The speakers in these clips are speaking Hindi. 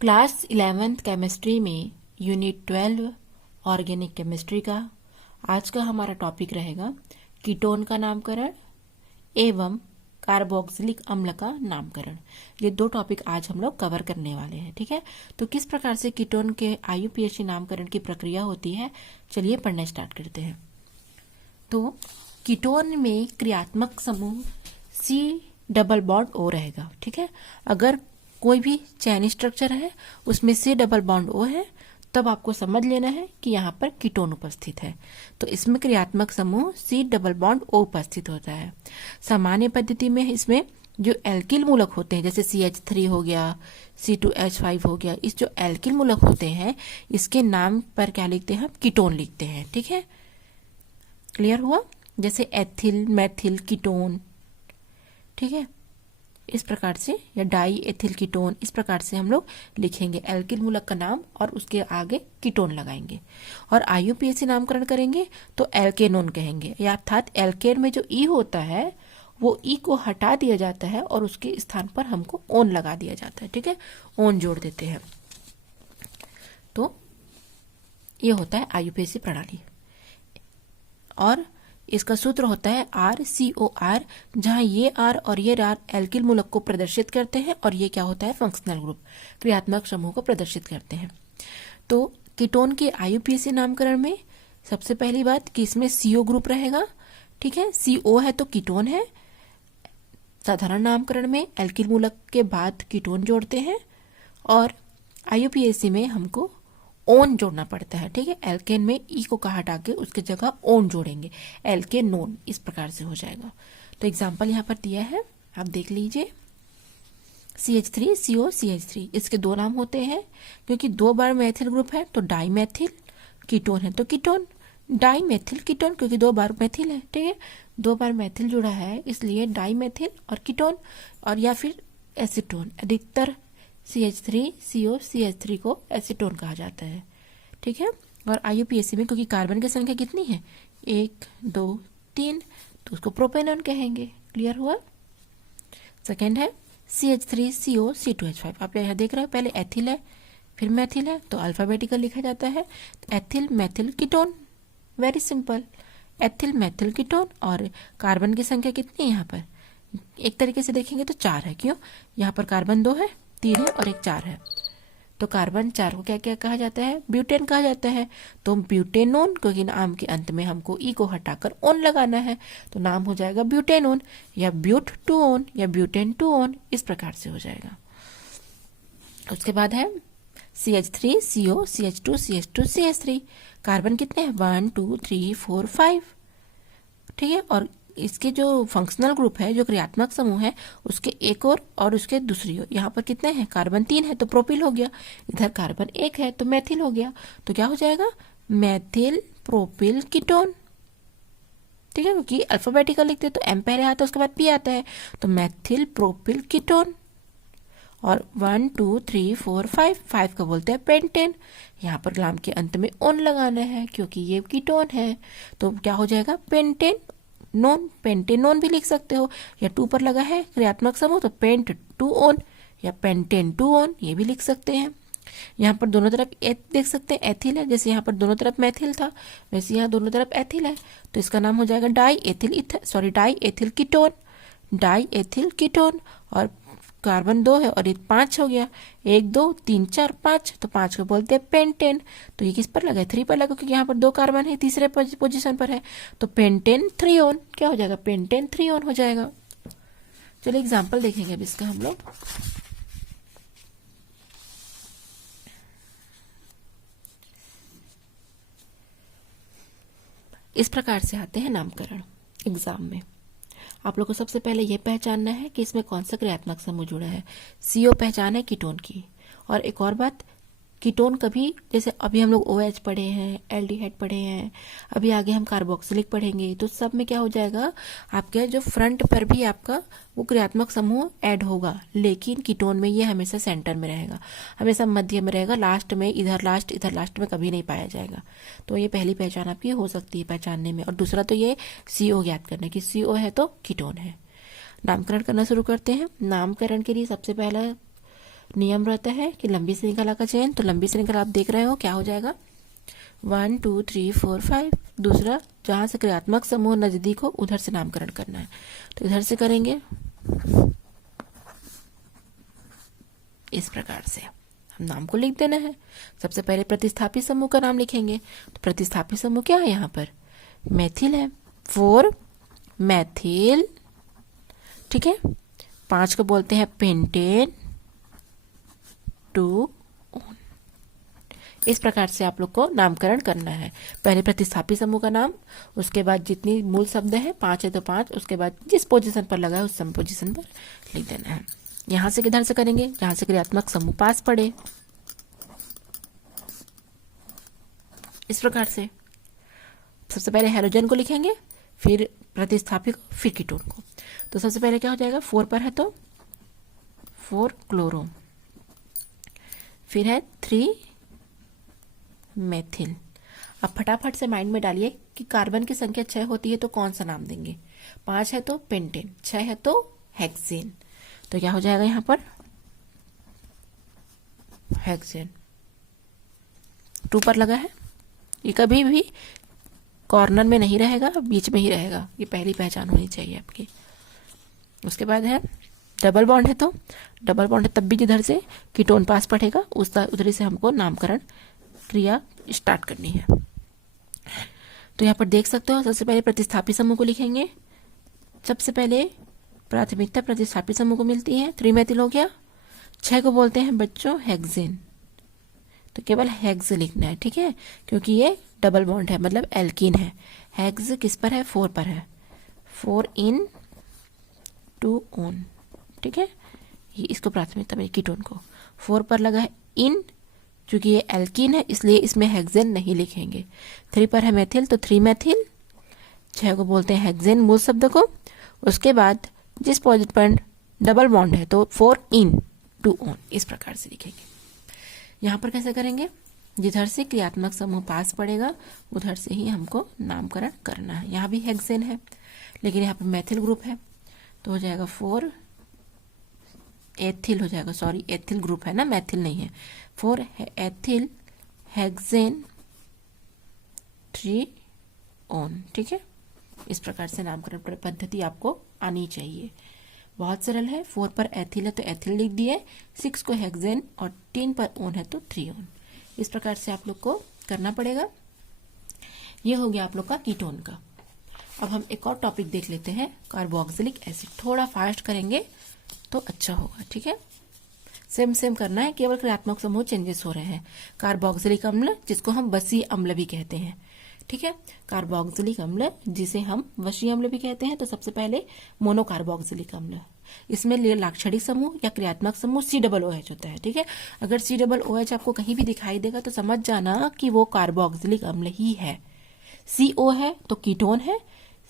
क्लास 11th केमिस्ट्री में यूनिट 12 ऑर्गेनिक केमिस्ट्री का आज का हमारा टॉपिक रहेगा कीटोन का नामकरण एवं कार्बोक्सिलिक अम्ल का नामकरण। ये दो टॉपिक आज हम लोग कवर करने वाले हैं। ठीक है, तो किस प्रकार से कीटोन के IUPAC नामकरण की प्रक्रिया होती है, चलिए पढ़ना स्टार्ट करते हैं। तो कीटोन में क्रियात्मक समूह C डबल बॉन्ड O रहेगा। ठीक है, अगर कोई भी चैन स्ट्रक्चर है उसमें C डबल बॉन्ड O है तब आपको समझ लेना है कि यहाँ पर कीटोन उपस्थित है। तो इसमें क्रियात्मक समूह C डबल बॉन्ड O उपस्थित होता है। सामान्य पद्धति में इसमें जो एल्किल मूलक होते हैं जैसे CH3 हो गया, C2H5 हो गया, इस जो एल्किल मूलक होते हैं इसके नाम पर क्या लिखते हैं, कीटोन लिखते हैं। ठीक है, क्लियर हुआ? जैसे एथिल, मैथिल, कीटोन। ठीक है, इस प्रकार से, या डाई एथिल कीटोन, इस प्रकार से हम लोग लिखेंगे एल्किल मूलक का नाम और उसके आगे कीटोन लगाएंगे। और IUPAC नामकरण करेंगे तो एल्केनोन कहेंगे, या अर्थात एल्केन में जो ई होता है वो ई को हटा दिया जाता है और उसके स्थान पर हमको ओन लगा दिया जाता है। ठीक है, ओन जोड़ देते हैं। तो ये होता है IUPAC प्रणाली। और इसका सूत्र होता है RCOR, जहां ये R और ये R एल्किल मूलक को प्रदर्शित करते हैं और ये क्या होता है, फंक्शनल ग्रुप, क्रियात्मक समूह को प्रदर्शित करते हैं। तो कीटोन के IUPAC नामकरण में सबसे पहली बात कि इसमें CO ग्रुप रहेगा। ठीक है, CO है तो कीटोन है। साधारण नामकरण में एल्किल मूलक के बाद कीटोन जोड़ते हैं और IUPAC में हमको ओन जोड़ना पड़ता है। ठीक है, एल्केन में ई को हटा के उसके जगह ओन जोड़ेंगे, एल्केनोन, इस प्रकार से हो जाएगा। तो एग्जांपल यहाँ पर दिया है, आप देख लीजिए। CH3 CO CH3, इसके दो नाम होते हैं क्योंकि दो बार मैथिल ग्रुप है तो डाई मैथिल, कीटोन है तो कीटोन, डाई मैथिल कीटोन, क्योंकि दो बार मैथिल है। ठीक है, दो बार मैथिल जुड़ा है इसलिए डाई मैथिल और कीटोन, और या फिर एसीटोन। अधिकतर CH3 CO CH3 को एसीटोन कहा जाता है। ठीक है, और IUPAC में क्योंकि कार्बन की संख्या कितनी है, 1 2 3, तो उसको प्रोपेनॉन कहेंगे। क्लियर हुआ? सेकेंड है CH3 CO C2H5। आप यहाँ देख रहे हो, पहले एथिल है फिर मैथिल है तो अल्फाबेटिकल लिखा जाता है। Ethyl Maithil ketone, very simple, ethyl Maithil ketone. और कार्बन की संख्या कितनी है यहाँ पर, एक तरीके से देखेंगे तो 4 है। क्यों? यहाँ पर कार्बन 2 है, 3 है और एक 4 है, तो कार्बन 4 को क्या क्या कहा जाता है, ब्यूटेन कहा जाता है। तो ब्यूटेनोन, क्योंकि नाम के अंत में हमको ई को हटाकर ओन लगाना है तो नाम हो जाएगा ब्यूटेनोन, या ब्यूट टू ओन, या ब्यूटेन टू ओन, इस प्रकार से हो जाएगा। उसके बाद है CH3 CO CH2 CH2 CH3। Carbon कितने हैं, 1 2 3 4 5। ठीक है, और इसके जो फंक्शनल ग्रुप है, जो क्रियात्मक समूह है, उसके एक और उसके दूसरी ओर यहाँ पर कितने हैं, कार्बन 3 है तो प्रोपिल हो गया, इधर कार्बन 1 है तो मैथिल हो गया। तो क्या हो जाएगा, मैथिल प्रोपिल कीटोन। ठीक है, क्योंकि अल्फाबेटिकल लिखते तो M पहले आता है उसके बाद P आता है, तो मैथिल प्रोपिल कीटोन। और 1 2 3 4 5 को बोलते हैं पेंटेन। यहाँ पर नाम के अंत में ओन लगाना है क्योंकि ये कीटोन है, तो क्या हो जाएगा, पेंटेन नोन, पेंटेनोन भी लिख सकते हो, या 2 पर लगा है क्रियात्मक समूह तो पेंट टू ओन या पेंटेन टू ओन, ये भी लिख सकते हैं। यहाँ पर दोनों तरफ देख सकते हैं एथिल है, जैसे यहाँ पर दोनों तरफ मैथिल था वैसे यहाँ दोनों तरफ एथिल है, तो इसका नाम हो जाएगा die ethyl ketone, die ethyl ketone. और कार्बन 2 है और ये 5 हो गया, 1 2 3 4 5, तो 5 को बोलते हैं पेंटेन। तो ये किस पर लगा है, 3 पर लगा, क्योंकि यहाँ पर 2 कार्बन है, तीसरे पोजीशन पर है, तो पेंटेन 3 ओन, क्या हो जाएगा, पेंटेन 3 ओन हो जाएगा। चलिए एग्जाम्पल देखेंगे अब इसका हम लोग। इस प्रकार से आते हैं नामकरण एग्जाम में। आप लोग को सबसे पहले यह पहचानना है कि इसमें कौन सा क्रियात्मक समूह जुड़ा है। CO पहचान है कीटोन की। और एक और बात, कीटोन कभी, जैसे अभी हम लोग OH पढ़े हैं, एल्डिहाइड पढ़े हैं, अभी आगे हम कार्बोक्सिलिक पढ़ेंगे, तो सब में क्या हो जाएगा, आपके जो फ्रंट पर भी आपका वो क्रियात्मक समूह ऐड होगा, लेकिन कीटोन में ये हमेशा सेंटर में रहेगा, हमेशा मध्य में रहेगा, लास्ट में इधर लास्ट में कभी नहीं पाया जाएगा। तो ये पहली पहचान आपकी हो सकती है पहचानने में। और दूसरा तो ये CO ज्ञात करना कि CO है तो कीटोन है। नामकरण करना शुरू करते हैं। नामकरण के लिए सबसे पहला नियम रहता है कि लंबी श्रृंखला का चयन, तो लंबी श्रृंखला आप देख रहे हो क्या हो जाएगा 1 2 3 4 5। दूसरा, जहां से क्रियात्मक समूह नजदीक हो उधर से नामकरण करना है, तो इधर से करेंगे इस प्रकार से। हम नाम को लिख देना है। सबसे पहले प्रतिस्थापी समूह का नाम लिखेंगे, तो प्रतिस्थापी समूह क्या है यहाँ पर, मेथिल है, 4 मैथिल, ठीक है। 5 को बोलते हैं पेंटेन, 2 ओन। इस प्रकार से आप लोग को नामकरण करना है। पहले प्रतिस्थापी समूह का नाम, उसके बाद जितनी मूल शब्द है 5 है तो 5, उसके बाद जिस पोजीशन पर लगा है उस सम पोजीशन पर लिख देना है। यहां से किधर से करेंगे, जहां से क्रियात्मक समूह पास पड़े, इस प्रकार से। सबसे पहले हैलोजन को लिखेंगे, फिर प्रतिस्थापी को, फिर कीटोन को। तो सबसे पहले क्या हो जाएगा, 4 पर है तो 4 क्लोरो, फिर है 3 मेथिल। अब फटाफट से माइंड में डालिए कि कार्बन की संख्या 6 होती है तो कौन सा नाम देंगे। 5 है तो पेंटेन, 6 है तो हेक्सेन, तो क्या हो जाएगा यहां पर हेक्सेन। 2 पर लगा है, ये कभी भी कॉर्नर में नहीं रहेगा, बीच में ही रहेगा, ये पहली पहचान होनी चाहिए आपकी। उसके बाद है डबल बॉन्ड है तो डबल बॉन्ड है तब भी जिधर से कीटोन पास पड़ेगा उधर से हमको नामकरण क्रिया स्टार्ट करनी है। तो यहाँ पर देख सकते हो, सबसे पहले प्रतिस्थापी समूह को लिखेंगे। सबसे पहले प्राथमिकता प्रतिस्थापी समूह को मिलती है, 3 मेथिल हो गया। 6 को बोलते हैं बच्चों हेक्सेन, तो केवल हेक्स लिखना है, ठीक है, क्योंकि ये डबल बॉन्ड है, मतलब एल्कीन है। हेक्स किस पर है, 4 पर है, 4 इन 2 ओन, ठीक है। ये इसको प्राथमिकता में, कीटोन को 4 पर लगा है इन, क्योंकि ये एल्कीन है इसलिए इसमें हेक्सेन नहीं लिखेंगे। 3 पर है मेथिल तो 3 मेथिल। 6 को बोलते हैं हेक्सेन मूल शब्द को। उसके बाद जिस पॉजिटिव पर डबल बॉन्ड है तो 4 इन 2 ओन, इस प्रकार से लिखेंगे। यहाँ पर कैसे करेंगे, जिधर से क्रियात्मक समूह पास पड़ेगा उधर से ही हमको नामकरण करना है। यहाँ भी हेक्सेन है लेकिन यहाँ पर मेथिल ग्रुप है, तो हो जाएगा 4 एथिल हो जाएगा, सॉरी एथिल ग्रुप है ना, मेथिल नहीं है। 4 एथिल हेक्सेन 3 ओन, ठीक है। इस प्रकार से नामकरण पद्धति आपको आनी चाहिए, बहुत सरल है। 4 पर एथिल है तो एथिल लिख दिए, 6 को हेक्सेन और 3 पर ओन है तो 3 ओन। इस प्रकार से आप लोग को करना पड़ेगा। ये हो गया आप लोग का कीटोन का। अब हम एक और टॉपिक देख लेते हैं, कार्बोक्सिलिक एसिड। थोड़ा फास्ट करेंगे तो अच्छा होगा, ठीक है। सेम करना है, केवल क्रियात्मक समूह चेंजेस हो रहे हैं। कार्बोक्सिलिक अम्ल, जिसको हम वसीय अम्ल भी कहते हैं, ठीक है। कार्बोक्सिलिक अम्ल जिसे हम वसीय अम्ल भी कहते हैं। तो सबसे पहले मोनोकार्बोक्सिलिक अम्ल, इसमें लाक्षणिक समूह या क्रियात्मक समूह COOH होता है, ठीक है। अगर COOH आपको कहीं भी दिखाई देगा तो समझ जाना कि वो कार्बोक्सिलिक अम्ल ही है। CO है तो कीटोन है,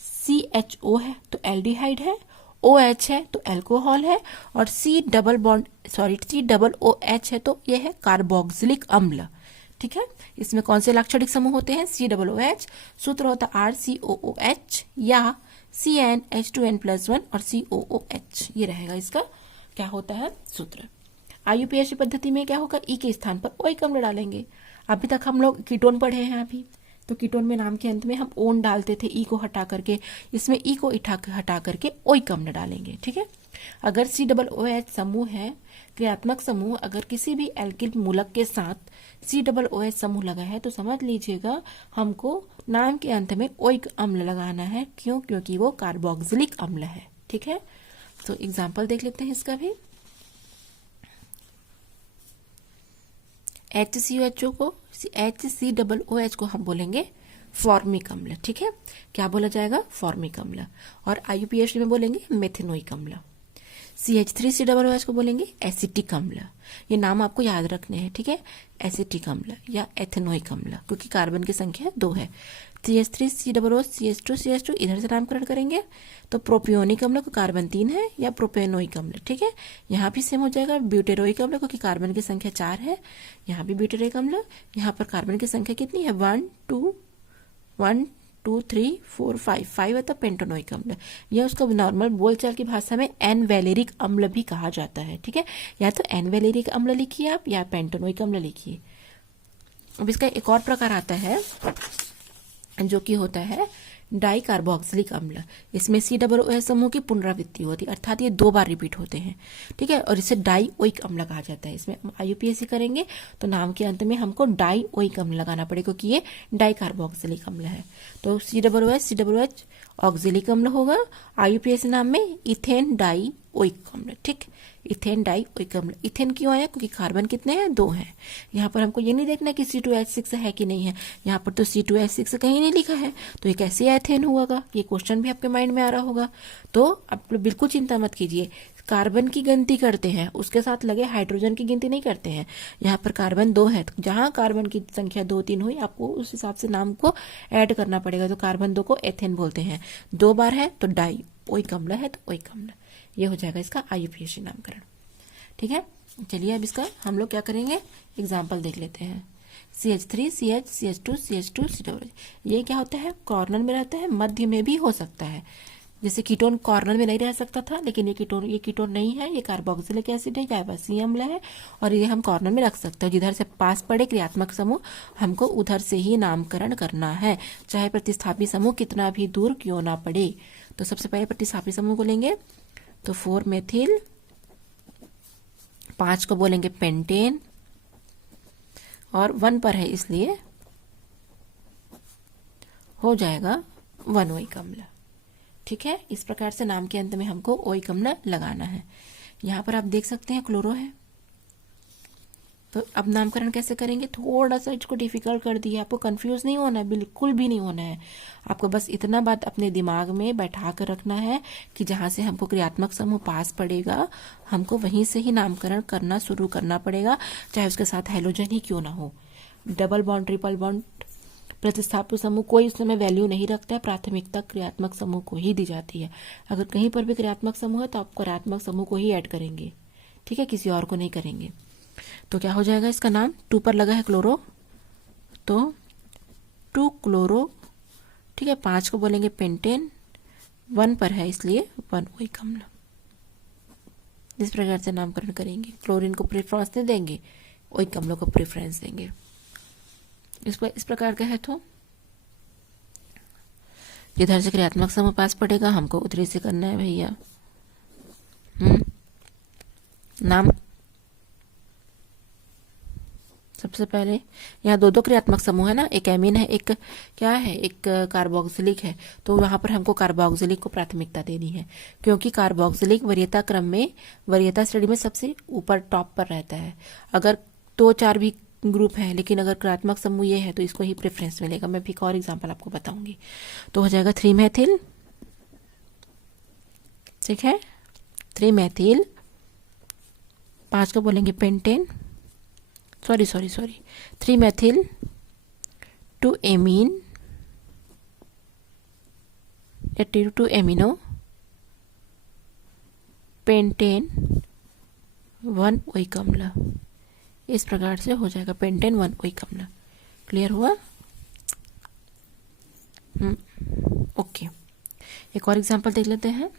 CHO है तो एल्डिहाइड है, OH है तो अल्कोहल है, और COOH है तो यह है कार्बोक्सिलिक अम्ल, ठीक है। इसमें कौन से लाक्षणिक समूह होते हैं, COOH, सूत्र होता है RCOOH या CnH2n+1 और COOH, ये रहेगा इसका क्या होता है सूत्र। IUPAC पद्धति में क्या होगा, E के स्थान पर ओइक अम्ल डालेंगे। अभी तक हम लोग कीटोन पढ़े हैं अभी, तो कीटोन में नाम के अंत में हम ओन डालते थे, ई को हटा करके, इसमें ई को हटा करके ओइक अम्ल डालेंगे, ठीक है। अगर COOH समूह है, क्रियात्मक समूह, अगर किसी भी एल्किल मूलक के साथ COOH समूह लगा है तो समझ लीजिएगा हमको नाम के अंत में ओइक अम्ल लगाना है। क्यों, क्योंकि वो कार्बोक्सिलिक अम्ल है, ठीक है। तो एग्जाम्पल देख लेते हैं इसका भी। HCOH को हम बोलेंगे फॉर्मिक अम्ल, ठीक है। क्या बोला जाएगा, फॉर्मिक अम्ल। और IUPAC में बोलेंगे मेथेनोइक अम्ल। CH3COOH को बोलेंगे एसिटिक अम्ल। ये नाम आपको याद रखने हैं, ठीक है, एसिटिक अम्ल या एथेनोइक अम्ल, क्योंकि कार्बन की संख्या 2 है। CH3COOH CH2 इधर से नामकरण करेंगे तो प्रोपियोनिक अम्ल को कार्बन 3 है या प्रोपेनोइक अम्ल, ठीक है। यहाँ भी सेम हो जाएगा, ब्यूटेरोइक अम्ल क्योंकि कार्बन की संख्या 4 है, यहाँ भी ब्यूटेरोइक अम्ल। यहाँ पर कार्बन की संख्या कितनी है, 1 2 2 3 4 5 5 है तो पेंटोनोइक अम्ल। यह उसको नॉर्मल बोलचाल की भाषा में एन वैलेरिक अम्ल भी कहा जाता है। ठीक है, या तो एन वैलेरिक अम्ल लिखिए आप या पेंटोनोइक अम्ल लिखिए। अब इसका एक और प्रकार आता है जो कि होता है डाई कार्बोक्सिलिक अम्ल। इसमें COOH समूह की पुनरावृत्ति होती है, अर्थात ये 2 बार रिपीट होते हैं। ठीक है, और इसे डाई ओइक अम्ल कहा जाता है। इसमें हम IUPAC करेंगे तो नाम के अंत में हमको डाई ओइक अम्ल लगाना पड़ेगा क्योंकि ये डाई कार्बोक्सिलिक अम्ल है। तो COOH ऑक्सिलिक अम्ल होगा। IUPAC नाम में इथेन डाई ओइक अम्ल। ठीक, इथेन डाई ओइक अम्ल। इथेन क्यों आया? क्योंकि कार्बन कितने हैं? 2 हैं। यहाँ पर हमको ये नहीं देखना कि C2H6 है कि नहीं है, यहाँ पर तो C2H6 कहीं नहीं लिखा है, तो ये कैसे एथेन हुआ? ये क्वेश्चन भी आपके माइंड में आ रहा होगा। तो आप लोग बिल्कुल चिंता मत कीजिए, कार्बन की गिनती करते हैं, उसके साथ लगे हाइड्रोजन की गिनती नहीं करते हैं। यहाँ पर कार्बन 2 है, तो जहां कार्बन की संख्या 2 3 हुई आपको उस हिसाब से नाम को ऐड करना पड़ेगा। तो कार्बन 2 को एथेन बोलते हैं, 2 बार है तो डाई ओइक अम्ल है तो ओइक अम्ल। ये हो जाएगा इसका IUPAC नामकरण। ठीक है, चलिए अब इसका हम लोग क्या करेंगे, एग्जाम्पल देख लेते हैं। CH3 CH CH2 CH2 COOH। ये क्या होता है? कॉर्नर में रहता है, मध्य में भी हो सकता है। जैसे कीटोन कॉर्नर में नहीं रह सकता था, लेकिन ये कीटोन नहीं है, ये कार्बोक्सिलिक एसिड है, जाइवासीय अम्ल है, और ये हम कॉर्नर में रख सकते हैं। जिधर से पास पड़े क्रियात्मक समूह हमको उधर से ही नामकरण करना है, चाहे प्रतिस्थापी समूह कितना भी दूर क्यों ना पड़े। तो सबसे पहले प्रतिस्थापी समूह को लेंगे, तो 4 मेथिल, 5 को बोलेंगे पेंटेन, और 1 पर है इसलिए हो जाएगा 1 ओइक अम्ल। ठीक है, इस प्रकार से नाम के अंत में हमको ओइक अम्ल लगाना है। यहाँ पर आप देख सकते हैं क्लोरो है, तो अब नामकरण कैसे करेंगे? थोड़ा सा इसको डिफिकल्ट कर दिया, आपको कंफ्यूज नहीं होना है, बिल्कुल भी नहीं होना है। आपको बस इतना बात अपने दिमाग में बैठा कर रखना है कि जहां से हमको क्रियात्मक समूह पास पड़ेगा हमको वहीं से ही नामकरण करना शुरू करना पड़ेगा, चाहे उसके साथ हैलोजन ही क्यों ना हो। डबल बॉन्ड, ट्रिपल बॉन्ड, प्रतिस्थापी समूह कोई उस समय वैल्यू नहीं रखता है, प्राथमिकता क्रियात्मक समूह को ही दी जाती है। अगर कहीं पर भी क्रियात्मक समूह है तो आप क्रियात्मक समूह को ही ऐड करेंगे। ठीक है, किसी और को नहीं करेंगे। तो क्या हो जाएगा इसका नाम? 2 पर लगा है क्लोरो, तो 2 क्लोरो। ठीक है, 5 को बोलेंगे पेंटेन, 1 पर है इसलिए 1 ओइक अम्ल। इस प्रकार से नामकरण करेंगे। क्लोरीन को प्रेफरेंस नहीं देंगे, ओइक अम्लों को प्रेफरेंस देंगे। इस प्रकार का है, तो जिधर से क्रियात्मक समूह पास पड़ेगा हमको उधर से करना है भैया। नाम सबसे पहले यहाँ 2 क्रियात्मक समूह है ना, एक एमीन है, एक क्या है, एक कार्बोक्सिलिक है। तो वहां पर हमको कार्बोक्सिलिक को प्राथमिकता देनी है, क्योंकि कार्बोक्सिलिक वरीयता क्रम में, वरीयता श्रेणी में सबसे ऊपर टॉप पर रहता है। अगर 2-4 भी ग्रुप है, लेकिन अगर क्रियात्मक समूह ये है तो इसको ही प्रेफरेंस मिलेगा। मैं भी एक और एग्जाम्पल आपको बताऊंगी। तो हो जाएगा 3 मेथिल। ठीक है, 3 मेथिल, 5 को बोलेंगे pentane, sorry 3 methyl, 2 amine, 2 amino, pentane, 1 oic अम्ल। इस प्रकार से हो जाएगा पेंटेन 1 ओइक अम्ल। क्लियर हुआ? ओके, एक और एग्जांपल देख लेते हैं।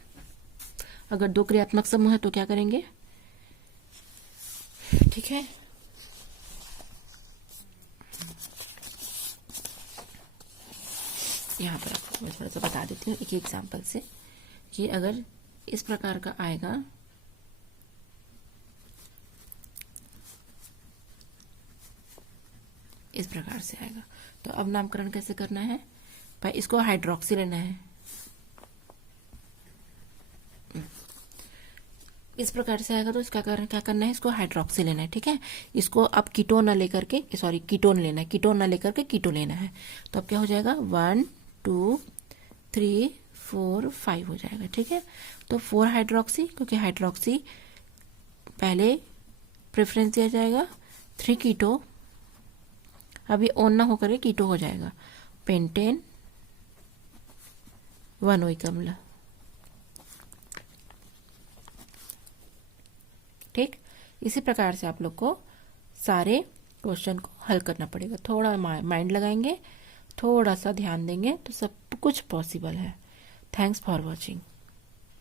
अगर 2 क्रियात्मक समूह है तो क्या करेंगे? ठीक है, यहाँ पर आपको मैं थोड़ा सा बता देती हूँ एक एग्जांपल से कि अगर इस प्रकार का आएगा, इस प्रकार से आएगा, तो अब नामकरण कैसे करना है? भाई इसको हाइड्रोक्सी लेना है, इस प्रकार से आएगा तो इसका क्या करना है? इसको हाइड्रोक्सी लेना है। ठीक है, इसको अब कीटोन ना लेकर के, सॉरी कीटोन लेना है, कीटोन ना लेकर के कीटो लेना है। तो अब क्या हो जाएगा? 1 2 3 4 5 हो जाएगा। ठीक है, तो 4 हाइड्रोक्सी, क्योंकि हाइड्रोक्सी पहले प्रेफरेंस दिया जाएगा। 3 कीटो, अभी ऑन ना होकर कीटो हो जाएगा। पेंटेन, 1 ओइक अम्ल। ठीक, इसी प्रकार से आप लोग को सारे क्वेश्चन को हल करना पड़ेगा। थोड़ा माइंड लगाएंगे, थोड़ा सा ध्यान देंगे तो सब कुछ पॉसिबल है। Thanks for watching.